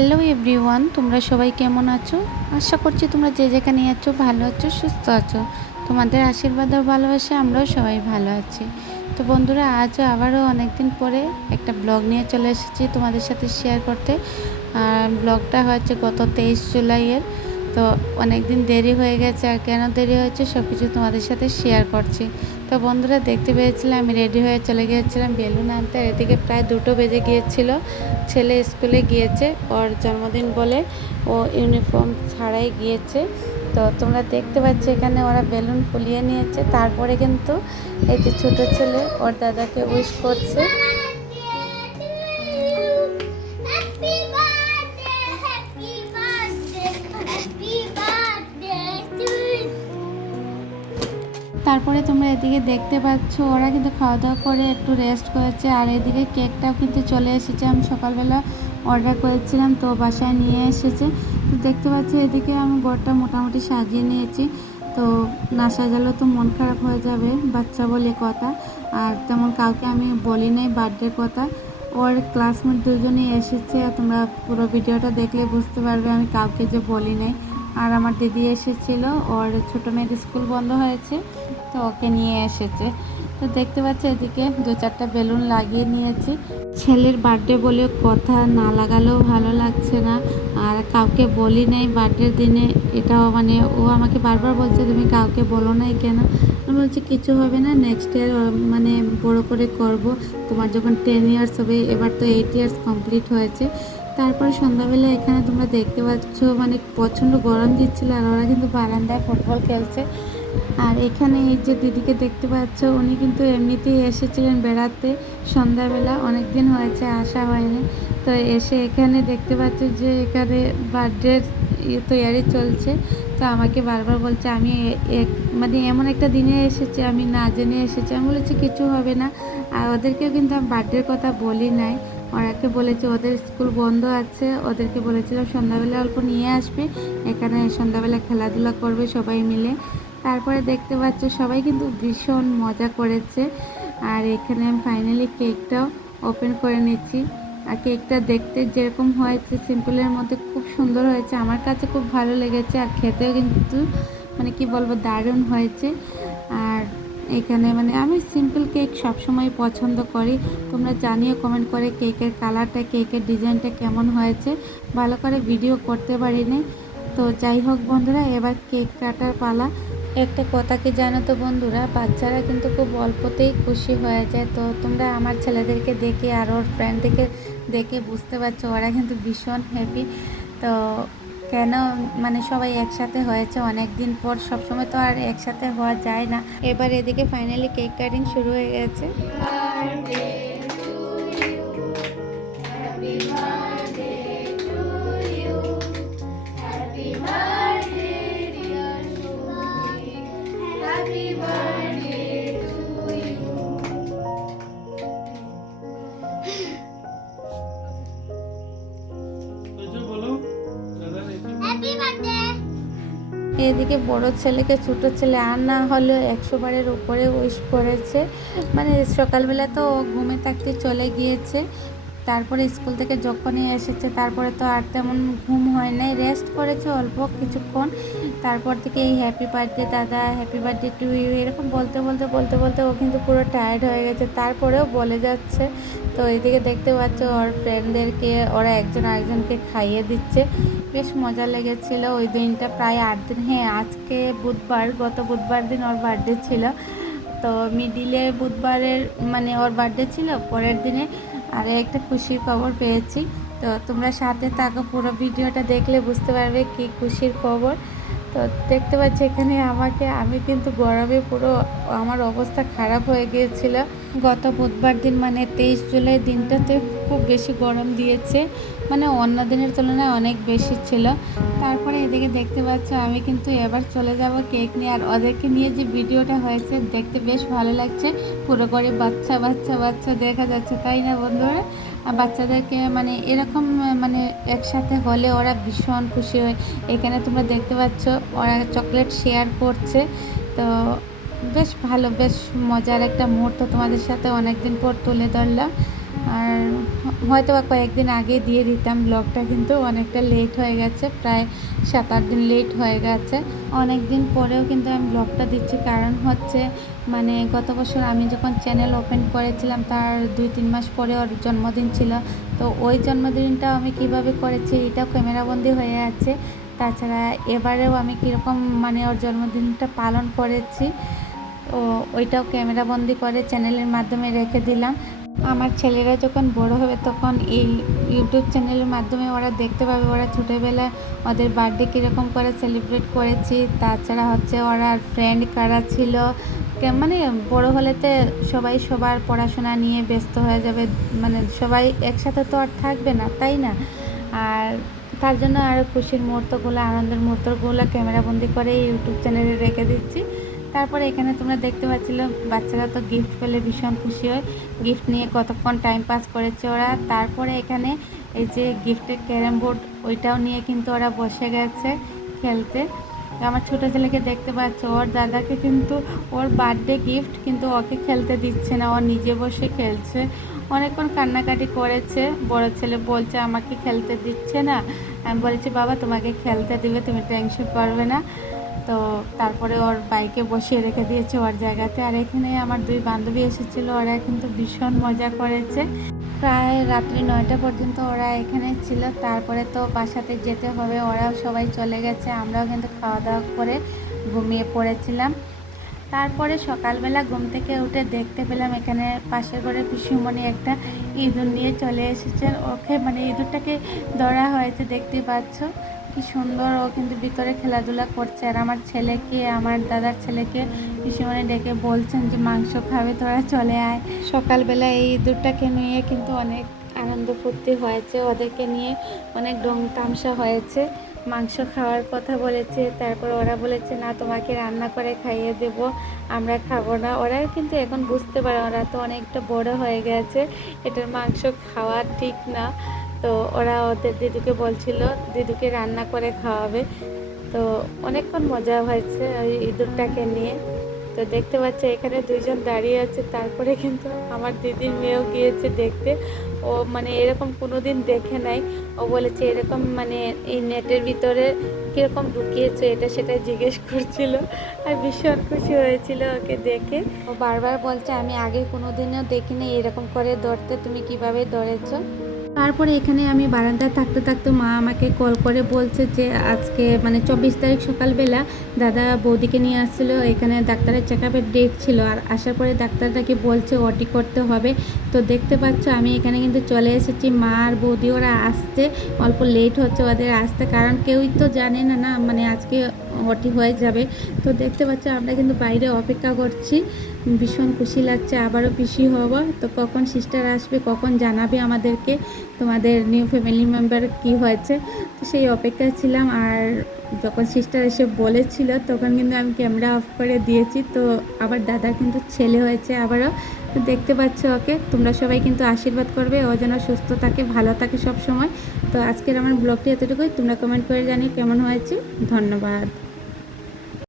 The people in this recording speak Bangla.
হ্যালো এভরিওয়ান, তোমরা সবাই কেমন আছো? আশা করছি তোমরা যে যেখানে আছো ভালো আছো, সুস্থ আছো। তোমাদের আশীর্বাদ আর ভালোবাসা আমরাও সবাই ভালো আছি। তো বন্ধুরা, আজও আবারও অনেক দিন পরে একটা ব্লগ নিয়ে চলে এসেছি তোমাদের সাথে শেয়ার করতে। আর ব্লগটা হচ্ছে গত তেইশ জুলাইয়ের তো অনেক দিন দেরি হয়ে গেছে, আর কেন দেরি হয়েছে সব কিছু তোমাদের সাথে শেয়ার করছি। তো বন্ধুরা দেখতে পেয়েছিলাম আমি রেডি হয়ে চলে গিয়েছিলাম বেলুন আনতে। এদিকে প্রায় দুটো বেজে গিয়েছিল। ছেলে স্কুলে গিয়েছে, ওর জন্মদিন বলে ও ইউনিফর্ম ছাড়াই গিয়েছে। তো তোমরা দেখতে পাচ্ছ এখানে ওরা বেলুন ফুলিয়ে নিয়েছে। তারপরে কিন্তু এই যে ছোটো ছেলে, ওর দাদাকে উইশ করছে। তারপরে তোমরা এদিকে দেখতে পাচ্ছ, ওরা কিন্তু খাওয়া দাওয়া করে একটু রেস্ট করেছে। আর এদিকে কেকটাও কিন্তু চলে এসেছে। আমি সকালবেলা অর্ডার করেছিলাম, তো বাসায় নিয়ে এসেছে। তো দেখতে পাচ্ছি, এদিকে আমি ঘরটা মোটামুটি সাজিয়ে নিয়েছি। তো না সাজালেও তো মন খারাপ হয়ে যাবে, বাচ্চা বলে কথা। আর তেমন কাউকে আমি বলি নাই বার্থডের কথা। ওর ক্লাসমেট দুজনেই এসেছে তোমরা পুরো ভিডিওটা দেখলে বুঝতে পারবে, আমি কাউকে যে বলি নাই। আর আমার দিদি এসেছিল, ওর ছোটো মেয়ের স্কুল বন্ধ হয়েছে, তো ওকে নিয়ে এসেছে। তো দেখতে পাচ্ছি এদিকে দু চারটা বেলুন লাগিয়ে নিয়েছি। ছেলের বার্থডে বলে কথা না লাগালেও ভালো লাগছে না, আর কাউকে বলি নাই বার্থডের দিনে। এটাও মানে ও আমাকে বারবার বলছে, তুমি কাউকে বলো নাই কেন? আমি বলছি, কিছু হবে না নেক্সট ইয়ার মানে বড় করে করব। তোমার যখন টেন ইয়ার্স হবে, এবার তো এইট ইয়ার্স কমপ্লিট হয়েছে। তারপরে সন্ধ্যাবেলা এখানে তোমরা দেখতে পাচ্ছ মানে প্রচণ্ড গরম দিচ্ছিল আর ওরা কিন্তু বারান্দায় ফুটবল খেলছে। আর এখানে এই যে দিদিকে দেখতে পাচ্ছ, উনি কিন্তু এমনিতেই এসেছিলেন বেড়াতে। সন্ধ্যাবেলা অনেক দিন হয়েছে, আসা হয়নি। তো এসে এখানে দেখতে পাচ্ছ যে এখানে বার্থডের তৈয়ারি চলছে। তো আমাকে বারবার বলছে, আমি এক মানে এমন একটা দিনে এসেছি, আমি না জেনে এসেছি। আমি বলেছি, কিছু হবে না। আর ওদেরকেও কিন্তু আমি বার্থডের কথা বলি নাই। ওরাকে বলেছে, ওদের স্কুল বন্ধ আছে, ওদেরকে বলেছিলাম সন্ধ্যাবেলা অল্প নিয়ে আসবে, এখানে সন্ধ্যাবেলা খেলাধুলা করবে সবাই মিলে। তারপরে দেখতে পাচ্ছ সবাই কিন্তু ভীষণ মজা করেছে। আর এখানে আমি ফাইনালি কেকটাও ওপেন করে নিচ্ছি। আর কেকটা দেখতে যেরকম হয়েছে সিম্পলের মধ্যে খুব সুন্দর হয়েছে। আমার কাছে খুব ভালো লেগেছে আর খেতেও কিন্তু মানে কি বলব, দারুণ হয়েছে। এখানে মানে আমি সিম্পল কেক সবসময় পছন্দ করি। তোমরা জানিও কমেন্ট করে কেকের কালারটা কেকের ডিজাইনটা কেমন হয়েছে। ভালো করে ভিডিও করতে পারিনি। তো যাই হোক বন্ধুরা, এবার কেক কাটার পালা। একটা কথা কি জানো তো বন্ধুরা, বাচ্চারা কিন্তু খুব অল্পতেই খুশি হয়ে যায়। তো তোমরা আমার ছেলেদেরকে দেখে আর ওর ফ্রেন্ডদেরকে দেখে বুঝতে পারছ, ওরা কিন্তু ভীষণ হ্যাপি তো কেন? মানে সবাই একসাথে হয়েছে অনেক দিন পর। সবসময় তো আর একসাথে হওয়া যায় না। এবার এদিকে ফাইনালি কেক কাটিং শুরু হয়ে গেছে। এদিকে বড় ছেলেকে ছোট ছেলে আর না হলে একশো বারের উপরে উইশ করেছে। মানে সকালবেলা তো ঘুমে থাকতে চলে গিয়েছে। তারপরে স্কুল থেকে যখনই এসেছে, তারপরে তো আর তেমন ঘুম হয় নাই। রেস্ট করেছে অল্প কিছুক্ষণ। তারপর থেকে এই হ্যাপি বার্থডে দাদা হ্যাপি বার্থডে টু ইউ এরকম বলতে বলতে বলতে বলতে ও কিন্তু পুরো টায়ার্ড হয়ে গেছে। তারপরেও বলে যাচ্ছে, তো এইদিকে দেখতে পাচ্ছ ওর ফ্রেন্ডদেরকে ওরা একজন আরেকজনকে খাইয়ে দিচ্ছে। বেশ মজা লেগেছিল ওই দিনটা প্রায় আট দিন হ্যাঁ আজকে বুধবার, গত বুধবার দিন ওর বার্থডে ছিল। তো মিডিলে বুধবারের মানে ওর বার্থডে ছিল, পরের দিনে আর একটা খুশির খবর পেয়েছি। তো তোমরা সাথে থাকো, পুরো ভিডিওটা দেখলে বুঝতে পারবে কি খুশির খবর। তো দেখতে পাচ্ছি এখানে আমাকে, আমি কিন্তু গরমে পুরো আমার অবস্থা খারাপ হয়ে গিয়েছিল। গত বুধবার দিন মানে তেইশ জুলাই দিনটাতে খুব বেশি গরম দিয়েছে মানে অন্য দিনের তুলনায় অনেক বেশি ছিল। তারপরে এদিকে দেখতে পাচ্ছ, আমি কিন্তু এবার চলে যাব কেক নিয়ে। আর ওদেরকে নিয়ে যে ভিডিওটা হয়েছে, দেখতে বেশ ভালো লাগছে। পুরো করে বাচ্চা বাচ্চা বাচ্চা দেখা যাচ্ছে, তাই না বন্ধুরা? বাচ্চাদেরকে মানে এরকম মানে একসাথে হলে ওরা ভীষণ খুশি হয়। এখানে তোমরা দেখতে পাচ্ছ, ওরা চকলেট শেয়ার করছে। তো বেশ ভালো, বেশ মজার একটা মুহূর্ত তোমাদের সাথে অনেকদিন পর তুলে ধরলাম। আর হয়তো বা কয়েকদিন আগে দিয়ে দিতাম ব্লগটা, কিন্তু অনেকটা লেট হয়ে গেছে, প্রায় সাত আট দিন লেট হয়ে গেছে। অনেক দিন পরেও কিন্তু আমি ব্লগটা দিচ্ছি, কারণ হচ্ছে মানে গত বছর আমি যখন চ্যানেল ওপেন করেছিলাম, তার দুই তিন মাস পরে ওর জন্মদিন ছিল। তো ওই জন্মদিনটা আমি কীভাবে করেছি এটাও ক্যামেরাবন্দি হয়ে আছে। তাছাড়া এবারেও আমি কীরকম মানে ওর জন্মদিনটা পালন করেছি, তো ওইটাও ক্যামেরাবন্দি করে চ্যানেলের মাধ্যমে রেখে দিলাম। আমার ছেলেরা যখন বড় হবে তখন এই ইউটিউব চ্যানেলের মাধ্যমে ওরা দেখতে পাবে, ওরা ছোটোবেলায় ওদের বার্থডে কীরকম করে সেলিব্রেট করেছি। তাছাড়া হচ্ছে ওরা ফ্রেন্ড কারা ছিল। মানে বড় হলেতে সবাই সবার পড়াশোনা নিয়ে ব্যস্ত হয়ে যাবে। মানে সবাই একসাথে তো আর থাকবে না, তাই না? আর তার জন্য আরও খুশির মুহূর্তগুলো, আনন্দের মুহূর্তগুলো ক্যামেরাবন্দি করে ইউটিউব চ্যানেলে রেখে দিচ্ছি। তারপরে এখানে তোমরা দেখতে পাচ্ছিল, বাচ্চারা তো গিফট পেলে ভীষণ খুশি হয়। গিফট নিয়ে কতক্ষণ টাইম পাস করেছে ওরা। তারপরে এখানে এই যে গিফটের ক্যারাম বোর্ড ওইটাও নিয়ে কিন্তু ওরা বসে গেছে খেলতে। আমার ছোটো ছেলেকে দেখতে পাচ্ছ, ওর দাদাকে কিন্তু ওর বার্থডে গিফট কিন্তু ওকে খেলতে দিচ্ছে না, ও নিজে বসে খেলছে। অনেকক্ষণ কান্নাকাটি করেছে, বড় ছেলে বলছে, আমাকে খেলতে দিচ্ছে না। আমি বলেছি, বাবা, তোমাকে খেলতে দিবে, তুমি টেনশন করবে না। তো তারপরে ওর বাইকে বসিয়ে রেখে দিয়েছে ওর জায়গাতে। আর এখানে আমার দুই বান্ধবী এসেছিল, ওরা কিন্তু ভীষণ মজা করেছে। প্রায় রাত্রি নয়টা পর্যন্ত ওরা এখানে ছিল। তারপরে তো বাসাতে যেতে হবে, ওরাও সবাই চলে গেছে। আমরাও কিন্তু খাওয়া দাওয়া করে ঘুমিয়ে পড়েছিলাম। তারপরে সকালবেলা ঘুম থেকে উঠে দেখতে পেলাম এখানে পাশের ঘরে পিসুমণি একটা ইঁদুর নিয়ে চলে এসেছেন ওকে মানে ইঁদুরটাকে ধরা হয়েছে, দেখতে পাচ্ছ? কি সুন্দর ও কিন্তু ভিতরে খেলাধুলা করছে। আর আমার ছেলেকে, আমার দাদার ছেলেকে পিসিমণি ডেকে বলছেন যে, মাংস খাবে, তোরা চলে আয়। সকালবেলা এই ইঁদুরটাকে নিয়ে কিন্তু অনেক আনন্দ ফুর্তি হয়েছে। ওদেরকে নিয়ে অনেক ডং তামসা হয়েছে। মাংস খাওয়ার কথা বলেছে। তারপর ওরা বলেছে, না, তোমাকে রান্না করে খাইয়ে দেব, আমরা খাব না। ওরা কিন্তু এখন বুঝতে পারে, ওরা তো অনেকটা বড় হয়ে গেছে। এটার মাংস খাওয়া ঠিক না। তো ওরা ওদের দিদুকে বলছিল, দিদুকে রান্না করে খাওয়াবে। তো অনেকক্ষণ মজা হয়েছে ওই ইঁদুরটাকে নিয়ে। তো দেখতে পাচ্ছ, এখানে দুইজন দাঁড়িয়ে আছে। তারপরে কিন্তু আমার দিদির মেয়েও গিয়েছে দেখতে। ও মানে এরকম কোনো দিন দেখে নাই। ও বলেছে, এরকম মানে এই নেটের ভিতরে কীরকম ঢুকিয়েছে এটা সেটা জিজ্ঞেস করছিল। আর ভীষণ খুশি হয়েছিল ওকে দেখে। ও বারবার বলছে, আমি আগে কোনো দিনও দেখিনি এরকম করে ধরতে তুমি কীভাবে ধরেছো তারপরে এখানে আমি বারান্দায় থাকতে থাকতে মা আমাকে কল করে বলছে যে আজকে মানে চব্বিশ তারিখ সকালবেলা দাদা বৌদিকে নিয়ে আসছিল। এখানে ডাক্তারের চেক আপের ডেট ছিল আর আসার পরে ডাক্তারটাকে বলছে ওটি করতে হবে। তো দেখতে পাচ্ছ আমি এখানে কিন্তু চলে এসেছি। মা আর বৌদি ওরা আসতে অল্প লেট হচ্ছে ওদের আসতে কারণ কেউই তো জানে না না মানে আজকে ওটি হয়ে যাবে। তো দেখতে পাচ্ছ আমরা কিন্তু বাইরে অপেক্ষা করছি। ভীষণ খুশি লাগছে, আবারও পিসি হব। তো কখন সিস্টার আসবে, কখন জানাবে আমাদেরকে, তোমাদের নিউ ফ্যামিলি মেম্বার কি হয়েছে? তো সেই অপেক্ষায় ছিলাম আর যখন সিস্টার এসে বলেছিল, তখন কিন্তু আমি ক্যামেরা অফ করে দিয়েছি। তো আবার দাদা কিন্তু ছেলে হয়েছে আবারও। তো দেখতে পাচ্ছ ওকে, তোমরা সবাই কিন্তু আশীর্বাদ করবে, ও যেন সুস্থ থাকে, ভালো থাকে সব সময় তো আজকের আমার ব্লগটি এতটুকুই, তোমরা কমেন্ট করে জানিও কেমন হয়েছে। ধন্যবাদ।